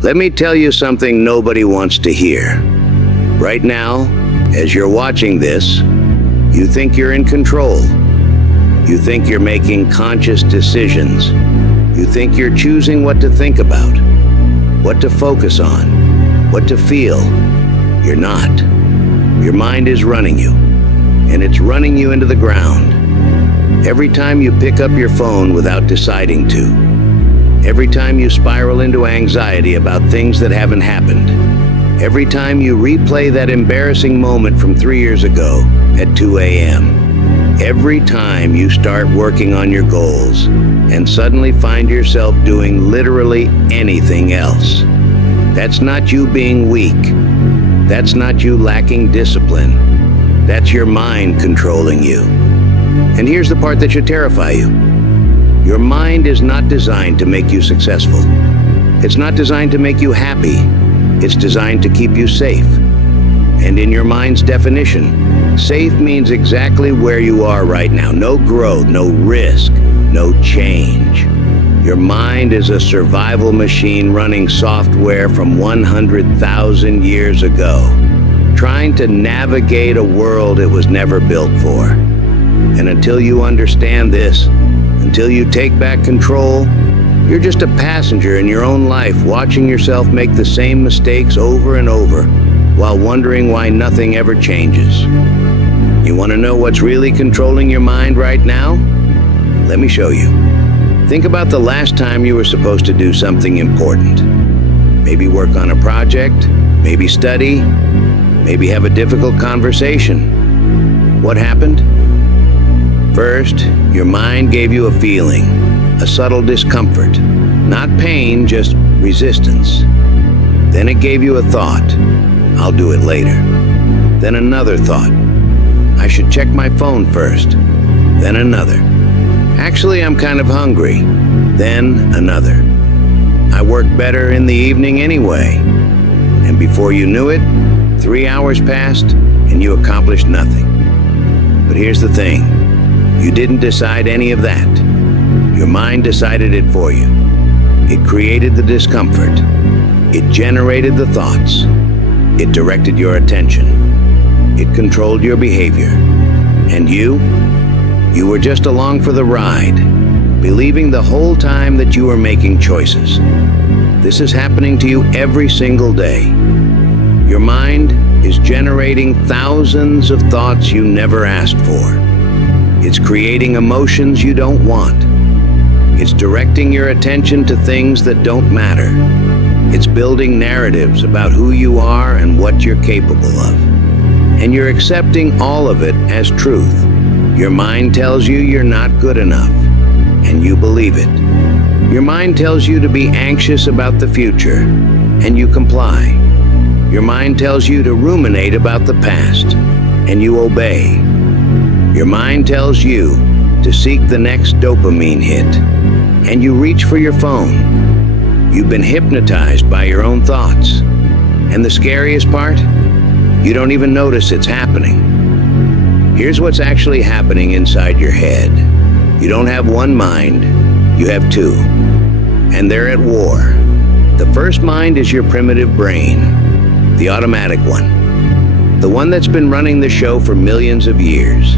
Let me tell you something nobody wants to hear. Right now, as you're watching this, you think you're in control. You think you're making conscious decisions. You think you're choosing what to think about, what to focus on, what to feel. You're not. Your mind is running you, and it's running you into the ground. Every time you pick up your phone without deciding to, every time you spiral into anxiety about things that haven't happened, every time you replay that embarrassing moment from 3 years ago at 2 a.m., every time you start working on your goals and suddenly find yourself doing literally anything else, that's not you being weak. That's not you lacking discipline. That's your mind controlling you. And here's the part that should terrify you. Your mind is not designed to make you successful. It's not designed to make you happy. It's designed to keep you safe. And in your mind's definition, safe means exactly where you are right now. No growth, no risk, no change. Your mind is a survival machine running software from 100,000 years ago, trying to navigate a world it was never built for. And until you understand this, until you take back control, you're just a passenger in your own life, watching yourself make the same mistakes over and over, while wondering why nothing ever changes. You want to know what's really controlling your mind right now? Let me show you. Think about the last time you were supposed to do something important. Maybe work on a project, maybe study, maybe have a difficult conversation. What happened? First, your mind gave you a feeling, a subtle discomfort. Not pain, just resistance. Then it gave you a thought, I'll do it later. Then another thought, I should check my phone first. Then another, actually I'm kind of hungry. Then another, I work better in the evening anyway. And before you knew it, 3 hours passed and you accomplished nothing. But here's the thing. You didn't decide any of that. Your mind decided it for you. It created the discomfort. It generated the thoughts. It directed your attention. It controlled your behavior. And you were just along for the ride, believing the whole time that you were making choices. This is happening to you every single day. Your mind is generating thousands of thoughts you never asked for. It's creating emotions you don't want. It's directing your attention to things that don't matter. It's building narratives about who you are and what you're capable of. And you're accepting all of it as truth. Your mind tells you you're not good enough, and you believe it. Your mind tells you to be anxious about the future, and you comply. Your mind tells you to ruminate about the past, and you obey. Your mind tells you to seek the next dopamine hit, and you reach for your phone. You've been hypnotized by your own thoughts. And the scariest part? You don't even notice it's happening. Here's what's actually happening inside your head. You don't have one mind, you have two. And they're at war. The first mind is your primitive brain, the automatic one. The one that's been running the show for millions of years.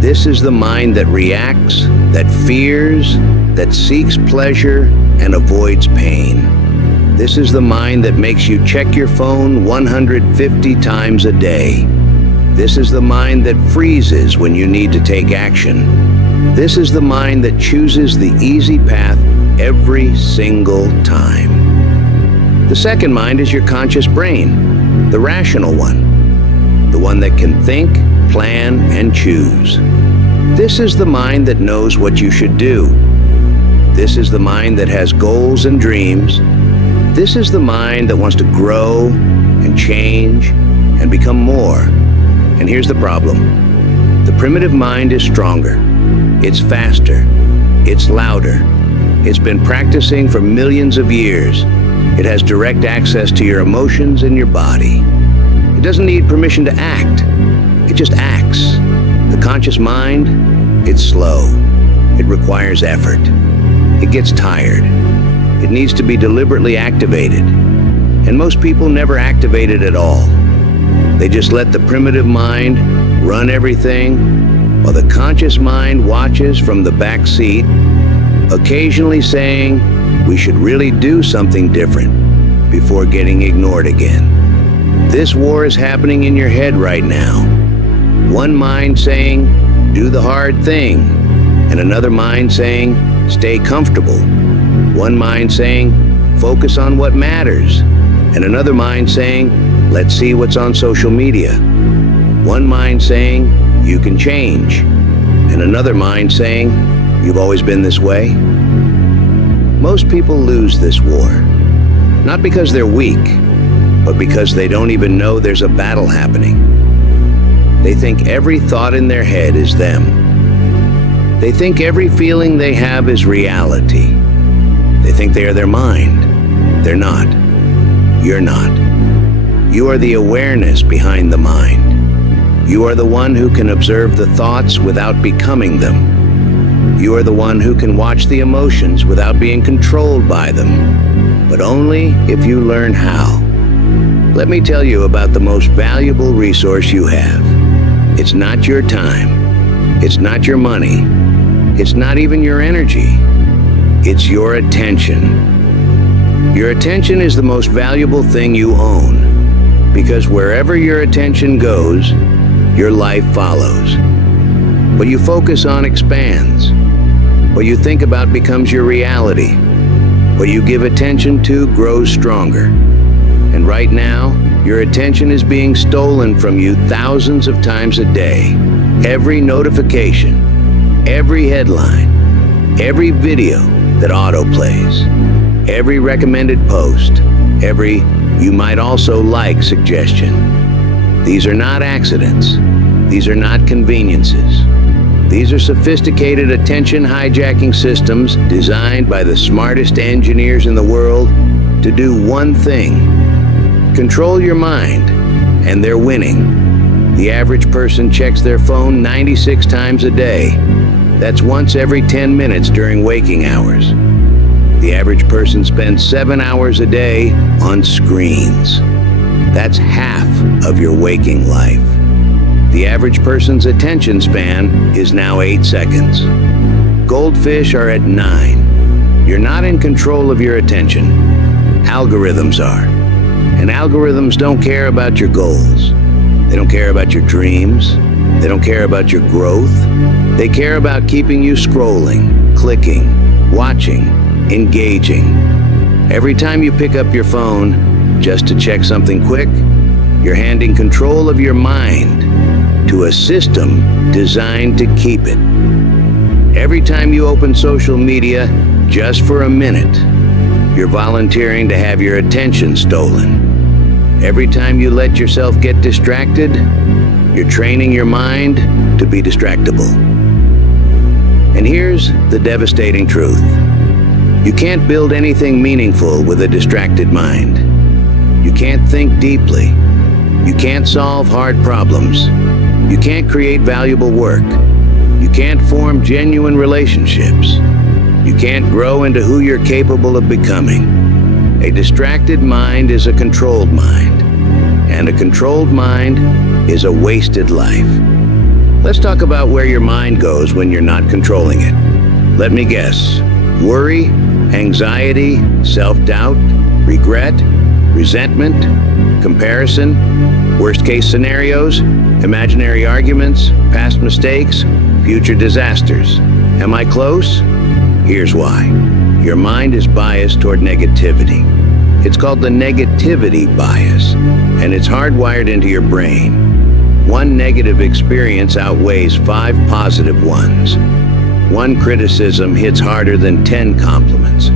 This is the mind that reacts, that fears, that seeks pleasure and avoids pain. This is the mind that makes you check your phone 150 times a day. This is the mind that freezes when you need to take action. This is the mind that chooses the easy path every single time. The second mind is your conscious brain, the rational one, the one that can think, plan, and choose. This is the mind that knows what you should do. This is the mind that has goals and dreams. This is the mind that wants to grow and change and become more. And here's the problem. The primitive mind is stronger. It's faster. It's louder. It's been practicing for millions of years. It has direct access to your emotions and your body. It doesn't need permission to act. It just acts. The conscious mind, it's slow. It requires effort. It gets tired. It needs to be deliberately activated. And most people never activate it at all. They just let the primitive mind run everything, while the conscious mind watches from the back seat, occasionally saying, we should really do something different before getting ignored again. This war is happening in your head right now. One mind saying, do the hard thing, and another mind saying, stay comfortable. One mind saying, focus on what matters, and another mind saying, let's see what's on social media. One mind saying, you can change, and another mind saying, you've always been this way. Most people lose this war, not because they're weak, but because they don't even know there's a battle happening. They think every thought in their head is them. They think every feeling they have is reality. They think they are their mind. They're not. You're not. You are the awareness behind the mind. You are the one who can observe the thoughts without becoming them. You are the one who can watch the emotions without being controlled by them, but only if you learn how. Let me tell you about the most valuable resource you have. It's not your time. It's not your money. It's not even your energy. It's your attention. Your attention is the most valuable thing you own, because wherever your attention goes, your life follows. What you focus on expands. What you think about becomes your reality. What you give attention to grows stronger. And right now, your attention is being stolen from you thousands of times a day. Every notification, every headline, every video that autoplays, every recommended post, every "you might also like" suggestion. These are not accidents. These are not conveniences. These are sophisticated attention hijacking systems designed by the smartest engineers in the world to do one thing: control your mind, and they're winning. The average person checks their phone 96 times a day. That's once every 10 minutes during waking hours. The average person spends 7 hours a day on screens. That's half of your waking life. The average person's attention span is now 8 seconds. Goldfish are at 9. You're not in control of your attention. Algorithms are. And algorithms don't care about your goals. They don't care about your dreams. They don't care about your growth. They care about keeping you scrolling, clicking, watching, engaging. Every time you pick up your phone just to check something quick, you're handing control of your mind to a system designed to keep it. Every time you open social media just for a minute, you're volunteering to have your attention stolen. Every time you let yourself get distracted, you're training your mind to be distractible. And here's the devastating truth. You can't build anything meaningful with a distracted mind. You can't think deeply. You can't solve hard problems. You can't create valuable work. You can't form genuine relationships. You can't grow into who you're capable of becoming. A distracted mind is a controlled mind, and a controlled mind is a wasted life. Let's talk about where your mind goes when you're not controlling it. Let me guess. Worry, anxiety, self-doubt, regret, resentment, comparison, worst-case scenarios, imaginary arguments, past mistakes, future disasters. Am I close? Here's why. Your mind is biased toward negativity. It's called the negativity bias, and it's hardwired into your brain. One negative experience outweighs 5 positive ones. One criticism hits harder than 10 compliments.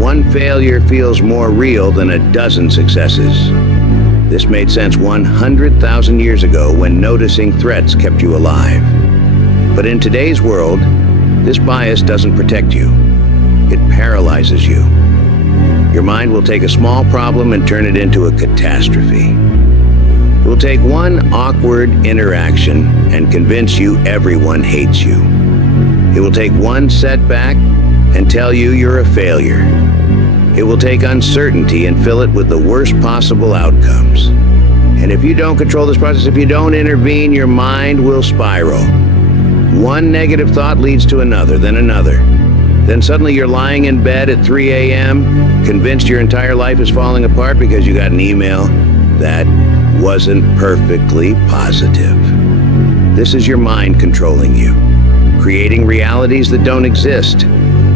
One failure feels more real than a dozen successes. This made sense 100,000 years ago when noticing threats kept you alive. But in today's world, this bias doesn't protect you. It paralyzes you. Your mind will take a small problem and turn it into a catastrophe. It will take one awkward interaction and convince you everyone hates you. It will take one setback and tell you you're a failure. It will take uncertainty and fill it with the worst possible outcomes. And if you don't control this process, if you don't intervene, your mind will spiral. One negative thought leads to another, then another. Then suddenly you're lying in bed at 3 a.m., convinced your entire life is falling apart because you got an email that wasn't perfectly positive. This is your mind controlling you, creating realities that don't exist,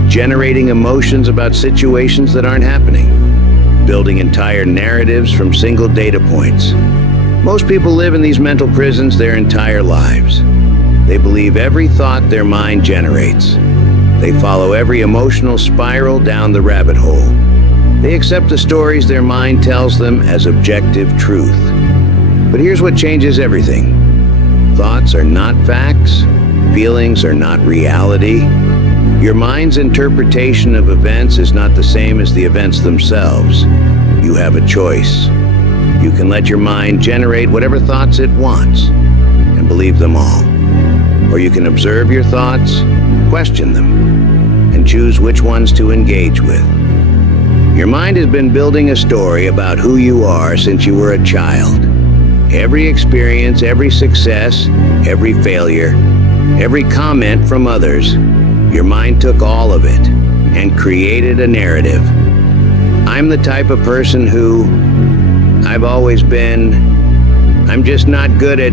generating emotions about situations that aren't happening, building entire narratives from single data points. Most people live in these mental prisons their entire lives. They believe every thought their mind generates. They follow every emotional spiral down the rabbit hole. They accept the stories their mind tells them as objective truth. But here's what changes everything. Thoughts are not facts. Feelings are not reality. Your mind's interpretation of events is not the same as the events themselves. You have a choice. You can let your mind generate whatever thoughts it wants and believe them all. Or you can observe your thoughts, question them, and choose which ones to engage with. Your mind has been building a story about who you are since you were a child. Every experience, every success, every failure, every comment from others, your mind took all of it and created a narrative. I'm the type of person who, I've always been, I'm just not good at,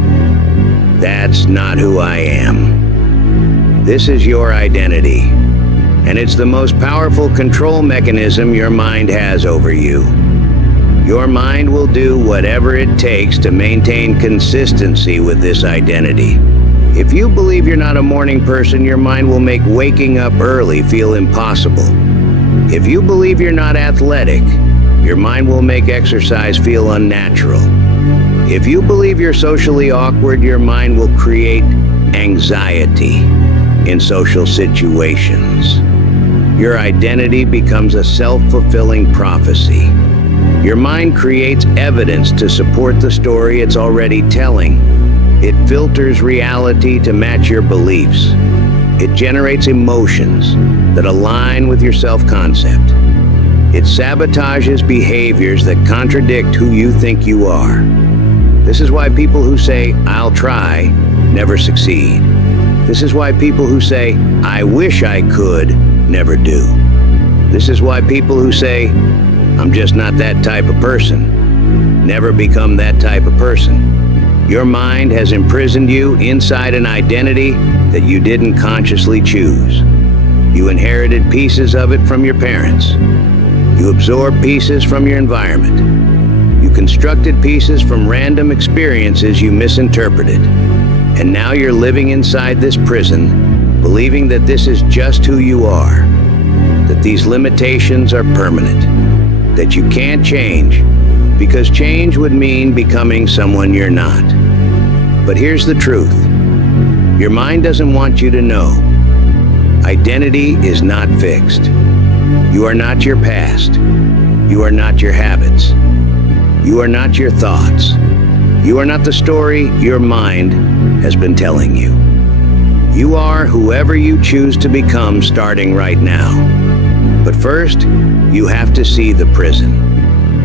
that's not who I am. This is your identity, and it's the most powerful control mechanism your mind has over you. Your mind will do whatever it takes to maintain consistency with this identity. If you believe you're not a morning person, your mind will make waking up early feel impossible. If you believe you're not athletic, your mind will make exercise feel unnatural. If you believe you're socially awkward, your mind will create anxiety in social situations. Your identity becomes a self-fulfilling prophecy. Your mind creates evidence to support the story it's already telling. It filters reality to match your beliefs. It generates emotions that align with your self-concept. It sabotages behaviors that contradict who you think you are. This is why people who say, "I'll try," never succeed. This is why people who say, "I wish I could," never do. This is why people who say, "I'm just not that type of person," never become that type of person. Your mind has imprisoned you inside an identity that you didn't consciously choose. You inherited pieces of it from your parents. You absorbed pieces from your environment. You constructed pieces from random experiences you misinterpreted. And now you're living inside this prison, believing that this is just who you are, that these limitations are permanent, that you can't change, because change would mean becoming someone you're not. But here's the truth. Your mind doesn't want you to know. Identity is not fixed. You are not your past. You are not your habits. You are not your thoughts. You are not the story your mind has been telling you. You are whoever you choose to become starting right now. But first, you have to see the prison.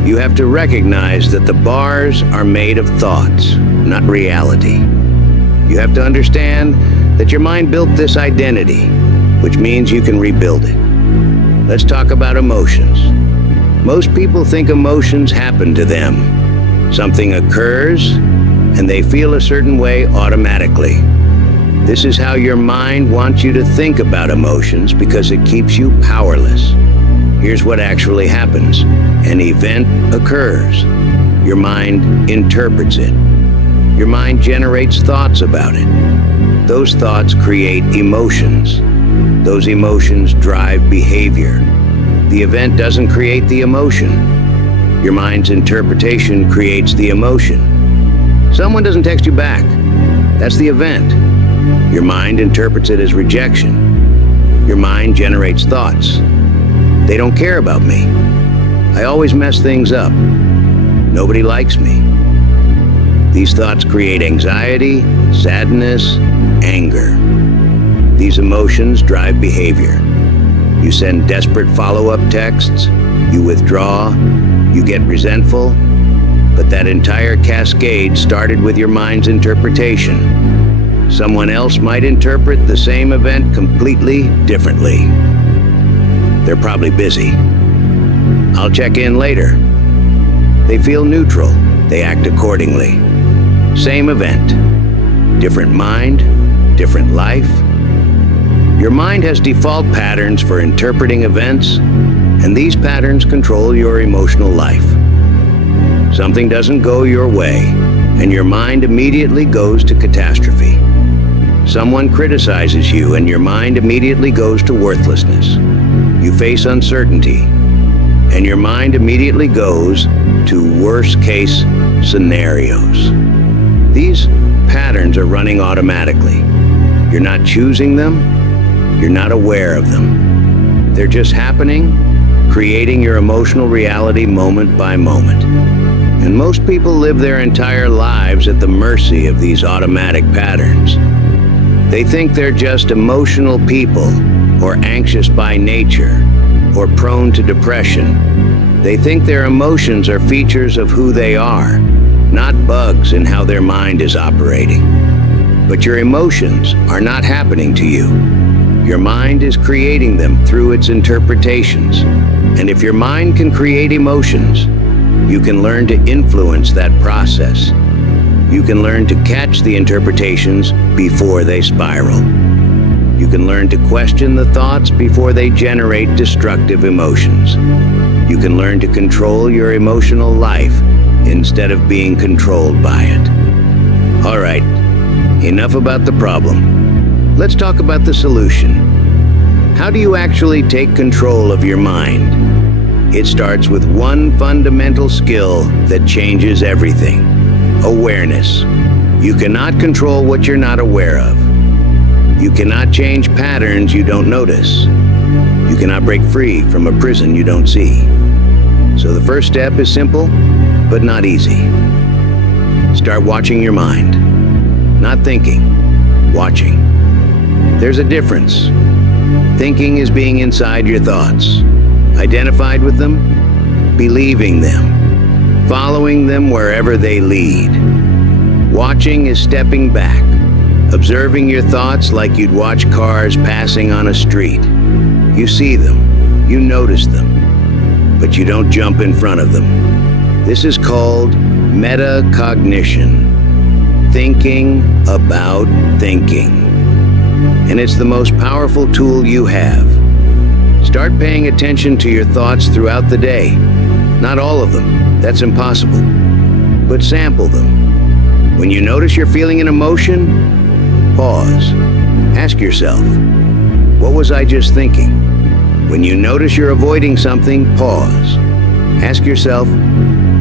You have to recognize that the bars are made of thoughts, not reality. You have to understand that your mind built this identity, which means you can rebuild it. Let's talk about emotions. Most people think emotions happen to them. Something occurs, and they feel a certain way automatically. This is how your mind wants you to think about emotions because it keeps you powerless. Here's what actually happens. An event occurs. Your mind interprets it. Your mind generates thoughts about it. Those thoughts create emotions. Those emotions drive behavior. The event doesn't create the emotion. Your mind's interpretation creates the emotion. Someone doesn't text you back. That's the event. Your mind interprets it as rejection. Your mind generates thoughts. They don't care about me. I always mess things up. Nobody likes me. These thoughts create anxiety, sadness, anger. These emotions drive behavior. You send desperate follow-up texts, you withdraw, you get resentful, but that entire cascade started with your mind's interpretation. Someone else might interpret the same event completely differently. They're probably busy. I'll check in later. They feel neutral. They act accordingly. Same event. Different mind, different life. Your mind has default patterns for interpreting events, and these patterns control your emotional life. Something doesn't go your way, and your mind immediately goes to catastrophe. Someone criticizes you, and your mind immediately goes to worthlessness. You face uncertainty, and your mind immediately goes to worst-case scenarios. These patterns are running automatically. You're not choosing them. You're not aware of them. They're just happening, creating your emotional reality moment by moment. And most people live their entire lives at the mercy of these automatic patterns. They think they're just emotional people, or anxious by nature, or prone to depression. They think their emotions are features of who they are, not bugs in how their mind is operating. But your emotions are not happening to you. Your mind is creating them through its interpretations. And if your mind can create emotions, you can learn to influence that process. You can learn to catch the interpretations before they spiral. You can learn to question the thoughts before they generate destructive emotions. You can learn to control your emotional life instead of being controlled by it. All right, enough about the problem. Let's talk about the solution. How do you actually take control of your mind? It starts with one fundamental skill that changes everything: awareness. You cannot control what you're not aware of. You cannot change patterns you don't notice. You cannot break free from a prison you don't see. So the first step is simple, but not easy. Start watching your mind. Not thinking, watching. There's a difference. Thinking is being inside your thoughts, identified with them, believing them, following them wherever they lead. Watching is stepping back, observing your thoughts like you'd watch cars passing on a street. You see them, you notice them, but you don't jump in front of them. This is called metacognition, thinking about thinking. And it's the most powerful tool you have. Start paying attention to your thoughts throughout the day. Not all of them, that's impossible. But sample them. When you notice you're feeling an emotion, pause. Ask yourself, what was I just thinking? When you notice you're avoiding something, pause. Ask yourself,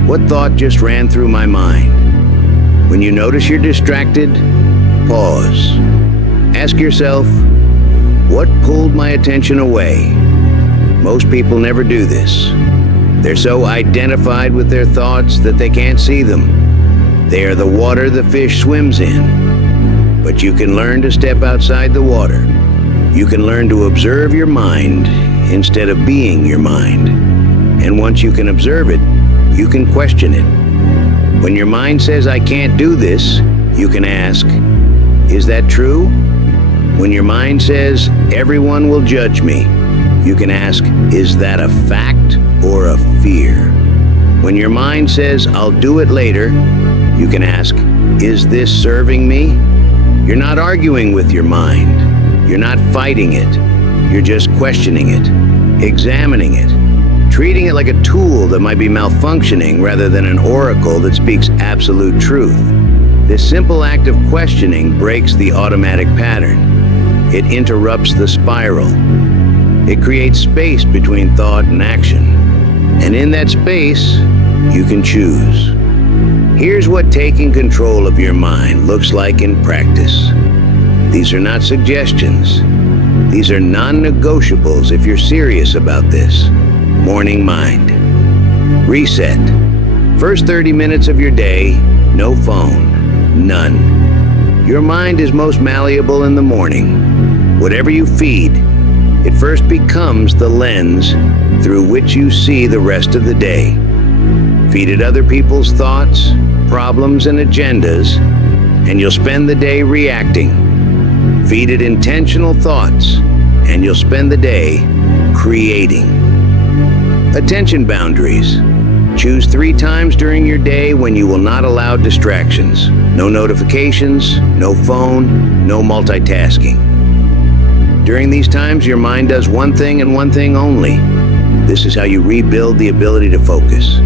what thought just ran through my mind? When you notice you're distracted, pause. Ask yourself, what pulled my attention away? Most people never do this. They're so identified with their thoughts that they can't see them. They are the water the fish swims in. But you can learn to step outside the water. You can learn to observe your mind instead of being your mind. And once you can observe it, you can question it. When your mind says, I can't do this, you can ask, is that true? When your mind says, everyone will judge me, you can ask, is that a fact or a fear? When your mind says, I'll do it later, you can ask, is this serving me? You're not arguing with your mind. You're not fighting it. You're just questioning it, examining it, treating it like a tool that might be malfunctioning rather than an oracle that speaks absolute truth. This simple act of questioning breaks the automatic pattern. It interrupts the spiral. It creates space between thought and action. And in that space, you can choose. Here's what taking control of your mind looks like in practice. These are not suggestions. These are non-negotiables if you're serious about this. Morning mind. Reset. First 30 minutes of your day, no phone, none. Your mind is most malleable in the morning. Whatever you feed, It first becomes the lens through which you see the rest of the day. Feed it other people's thoughts, problems, and agendas, and you'll spend the day reacting. Feed it intentional thoughts, and you'll spend the day creating. Attention boundaries. Choose 3 times during your day when you will not allow distractions. No notifications, no phone, no multitasking. During these times, your mind does one thing and one thing only. This is how you rebuild the ability to focus.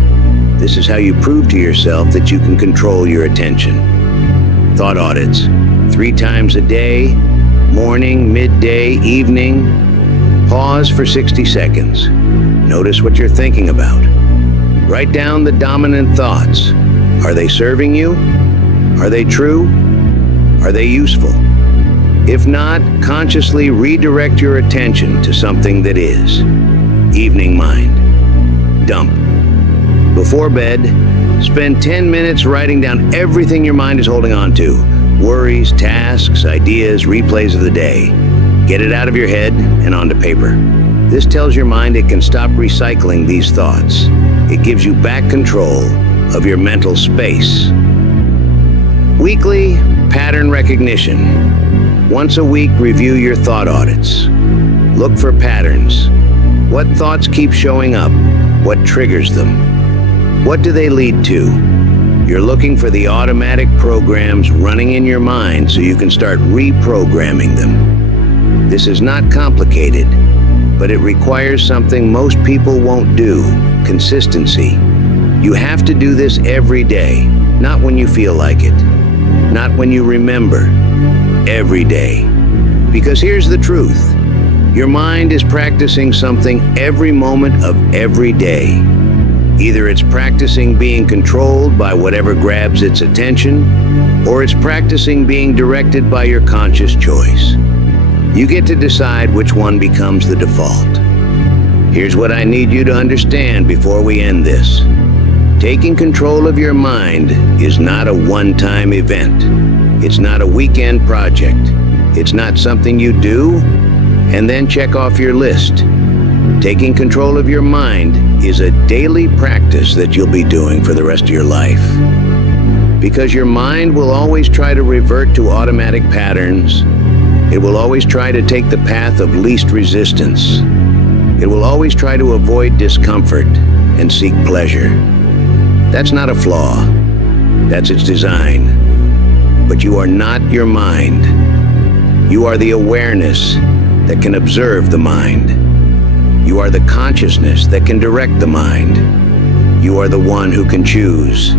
This is how you prove to yourself that you can control your attention. Thought audits. 3 times a day, morning, midday, evening. Pause for 60 seconds. Notice what you're thinking about. Write down the dominant thoughts. Are they serving you? Are they true? Are they useful? If not, consciously redirect your attention to something that is. Evening mind. Dump. Before bed, spend 10 minutes writing down everything your mind is holding on to. Worries, tasks, ideas, replays of the day. Get it out of your head and onto paper. This tells your mind it can stop recycling these thoughts. It gives you back control of your mental space. Weekly pattern recognition. Once a week, review your thought audits. Look for patterns. What thoughts keep showing up? What triggers them? What do they lead to? You're looking for the automatic programs running in your mind so you can start reprogramming them. This is not complicated, but it requires something most people won't do: consistency. You have to do this every day, not when you feel like it, not when you remember. Every day. Because here's the truth. Your mind is practicing something every moment of every day. Either it's practicing being controlled by whatever grabs its attention, or it's practicing being directed by your conscious choice. You get to decide which one becomes the default. Here's what I need you to understand before we end this. Taking control of your mind is not a one-time event. It's not a weekend project. It's not something you do and then check off your list. Taking control of your mind is a daily practice that you'll be doing for the rest of your life. Because your mind will always try to revert to automatic patterns. It will always try to take the path of least resistance. It will always try to avoid discomfort and seek pleasure. That's not a flaw. That's its design. But you are not your mind. You are the awareness that can observe the mind. You are the consciousness that can direct the mind. You are the one who can choose.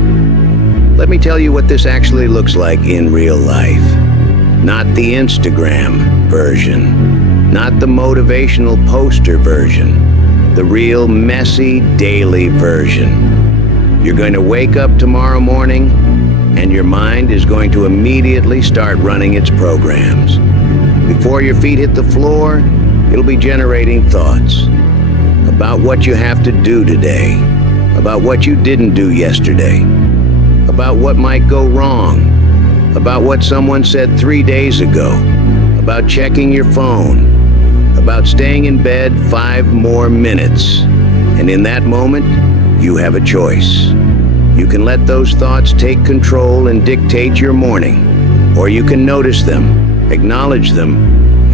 Let me tell you what this actually looks like in real life. Not the Instagram version. Not the motivational poster version. The real messy daily version. You're going to wake up tomorrow morning and your mind is going to immediately start running its programs. Before your feet hit the floor, it'll be generating thoughts about what you have to do today, about what you didn't do yesterday, about what might go wrong, about what someone said 3 days ago, about checking your phone, about staying in bed 5 more minutes. And in that moment, you have a choice. You can let those thoughts take control and dictate your morning, or you can notice them, acknowledge them,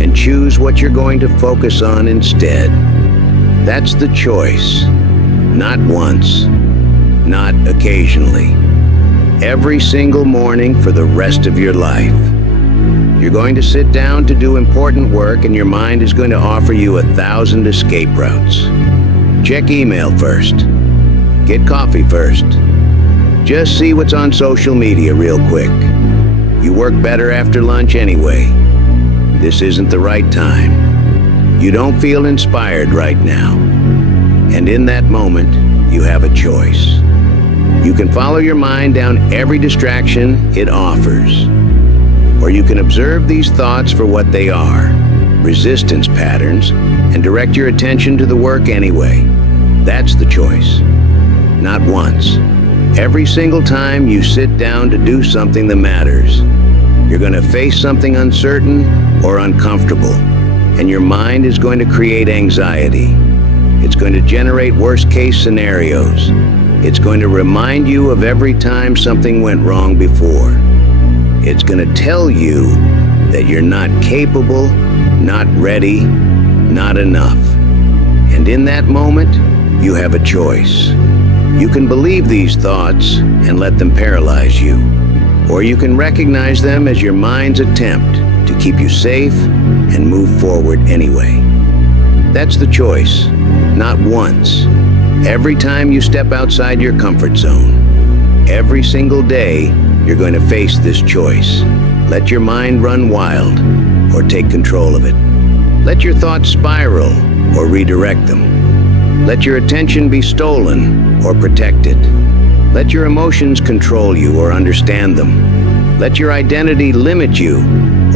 and choose what you're going to focus on instead. That's the choice. Not once, not occasionally. Every single morning for the rest of your life. You're going to sit down to do important work and your mind is going to offer you 1,000 escape routes. Check email first. Get coffee first. Just see what's on social media real quick. You work better after lunch anyway. This isn't the right time. You don't feel inspired right now. And in that moment, you have a choice. You can follow your mind down every distraction it offers. Or you can observe these thoughts for what they are, resistance patterns, and direct your attention to the work anyway. That's the choice. Not once. Every single time you sit down to do something that matters, you're going to face something uncertain or uncomfortable. and your mind is going to create anxiety. It's going to generate worst-case scenarios. It's going to remind you of every time something went wrong before. It's going to tell you that you're not capable, not ready, not enough. And in that moment, you have a choice. You can believe these thoughts and let them paralyze you, or you can recognize them as your mind's attempt to keep you safe and move forward anyway. That's the choice, not once. Every time you step outside your comfort zone, every single day, you're going to face this choice. Let your mind run wild or take control of it. Let your thoughts spiral or redirect them. Let your attention be stolen or protected. Let your emotions control you or understand them. Let your identity limit you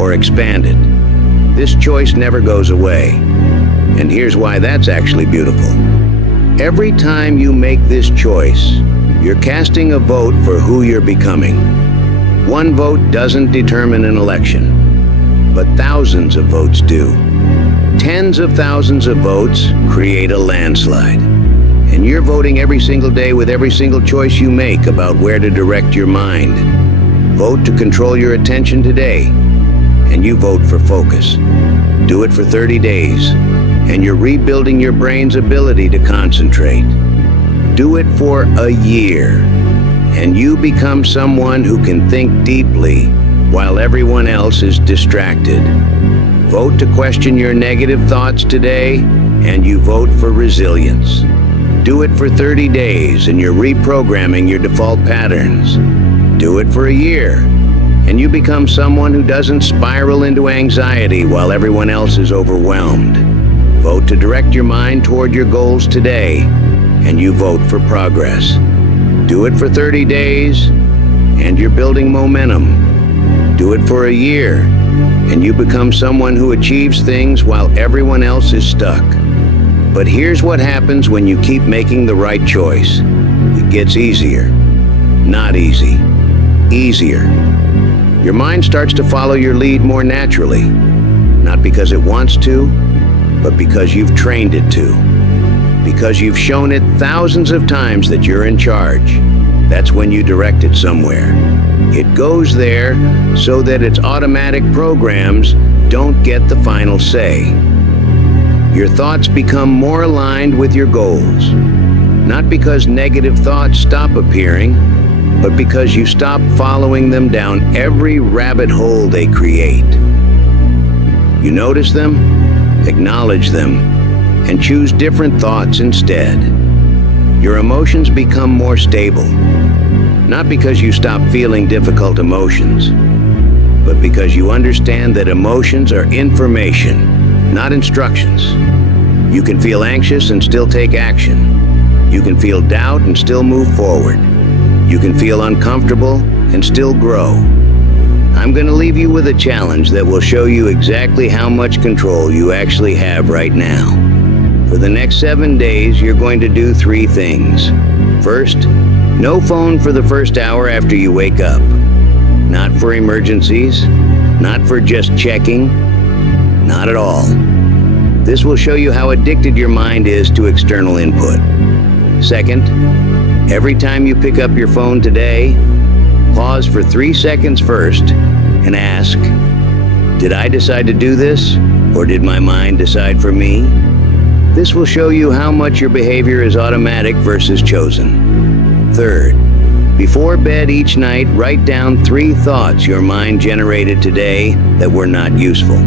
or expand it. This choice never goes away. And here's why that's actually beautiful. Every time you make this choice, you're casting a vote for who you're becoming. One vote doesn't determine an election, but thousands of votes do. Tens of thousands of votes create a landslide. And you're voting every single day with every single choice you make about where to direct your mind. Vote to control your attention today, and you vote for focus. Do it for 30 days, and you're rebuilding your brain's ability to concentrate. Do it for a year, and you become someone who can think deeply while everyone else is distracted. Vote to question your negative thoughts today, and you vote for resilience. Do it for 30 days, and you're reprogramming your default patterns. Do it for a year, and you become someone who doesn't spiral into anxiety while everyone else is overwhelmed. Vote to direct your mind toward your goals today, and you vote for progress. Do it for 30 days, and you're building momentum. Do it for a year, and you become someone who achieves things while everyone else is stuck. But here's what happens when you keep making the right choice. It gets easier. Not easy. Easier. Your mind starts to follow your lead more naturally, not because it wants to, but because you've trained it to. Because you've shown it thousands of times that you're in charge. That's when you direct it somewhere. It goes there so that its automatic programs don't get the final say. Your thoughts become more aligned with your goals, not because negative thoughts stop appearing, but because you stop following them down every rabbit hole they create. You notice them, acknowledge them, and choose different thoughts instead. Your emotions become more stable, not because you stop feeling difficult emotions, but because you understand that emotions are information, not instructions. You can feel anxious and still take action. You can feel doubt and still move forward. You can feel uncomfortable and still grow. I'm going to leave you with a challenge that will show you exactly how much control you actually have right now. For the next 7 days, you're going to do 3 things. First, no phone for the first hour after you wake up. Not for emergencies, not for just checking, not at all. This will show you how addicted your mind is to external input. Second, every time you pick up your phone today, pause for 3 seconds first and ask, did I decide to do this, or did my mind decide for me? This will show you how much your behavior is automatic versus chosen. Third, before bed each night, write down 3 thoughts your mind generated today that were not useful.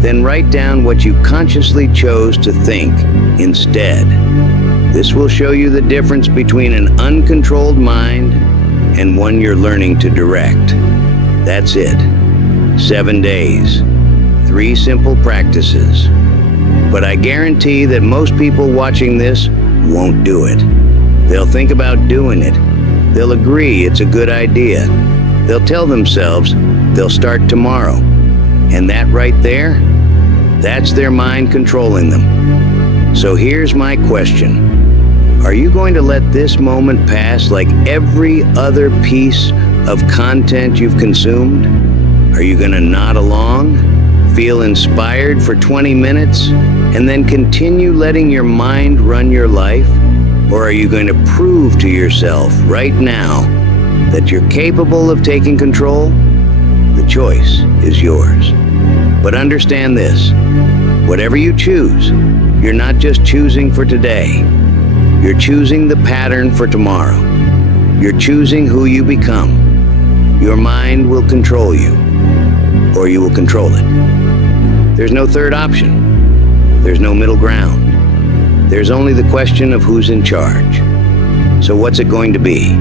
Then write down what you consciously chose to think instead. This will show you the difference between an uncontrolled mind and one you're learning to direct. That's it. 7 days. 3 simple practices. But I guarantee that most people watching this won't do it. They'll think about doing it. They'll agree it's a good idea. They'll tell themselves they'll start tomorrow. And that right there, that's their mind controlling them. So here's my question. Are you going to let this moment pass like every other piece of content you've consumed? Are you going to nod along, feel inspired for 20 minutes and then continue letting your mind run your life? Or are you going to prove to yourself right now that you're capable of taking control? The choice is yours. But understand this, whatever you choose, you're not just choosing for today. You're choosing the pattern for tomorrow. You're choosing who you become. Your mind will control you, or you will control it. There's no third option. There's no middle ground. There's only the question of who's in charge. So what's it going to be?